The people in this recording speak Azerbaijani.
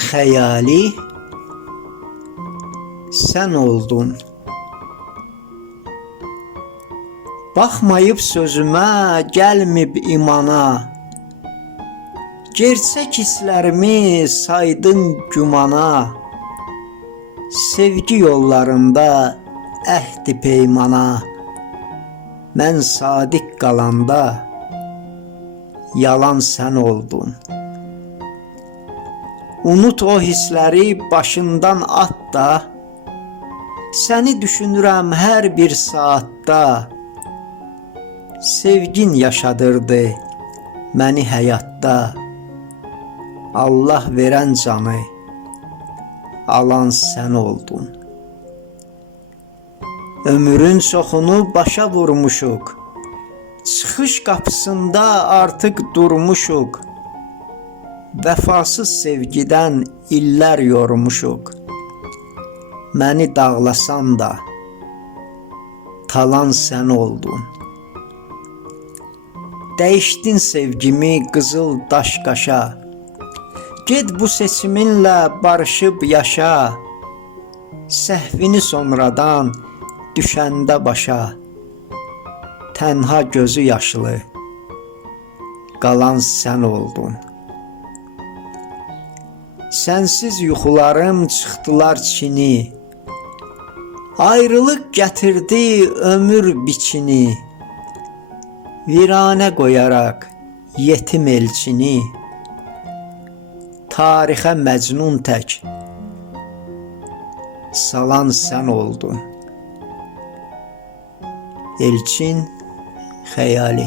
xəyali sən oldun. Baxmayıb sözümə, gəlmib imana, gerçək hisslərimi saydın gümana, sevgi yollarında əhd-i peymana, mən sadiq qalanda yalan sən oldun. Unut o hissləri başından at da, səni düşünürəm hər bir saatda. Sevgin yaşadırdı məni həyatda, Allah verən canı alan sən oldun. Ömrün çoxunu başa vurmuşuq, çıxış qapısında artıq durmuşuq. Vəfasız sevgidən illər yormuşuq, məni dağlasan da talan sən oldun. Dəyişdin sevgimi qızıl daş qaşa, get bu seçiminlə barışıb yaşa. Səhvini sonradan düşəndə başa, tənha gözü yaşlı qalan sən oldun. Sənsiz yuxularım çıxdılar çini, ayrılıq gətirdi ömür biçini. Viranə qoyaraq yetim elçini, tarixə məcnun tək salan sən oldun. Elçin Xəyali.